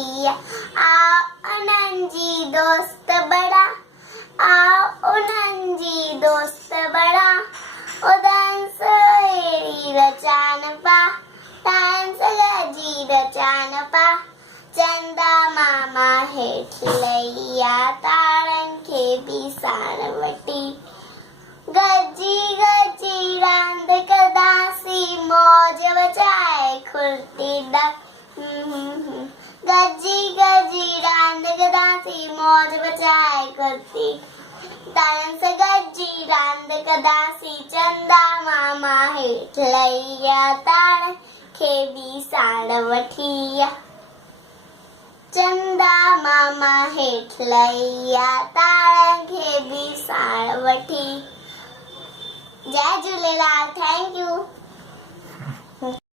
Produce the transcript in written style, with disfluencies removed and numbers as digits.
वठी आओ उन्हनि जी दोस्त बड़ा आओ उन्हनि जी दोस्त बड़ा उदंस अहिड़ी रचान पा डांस गजी रचान पा चंदा मामा हेठि लही आ तारनि खे बि साण वठी गजी गजी रांदि कंदासीं मौज वचाए खुर्ती गजी गजी रांदि कंदासीं मौज वचाए खुर्ती तारनि सां गजी रांदि कंदासीं चंदा मामा हेठि लही आ तारनि खे बि साण वठी चंदा मामा हेठि लही आ तारनि खे बि साण वठी जय झूलेलाल।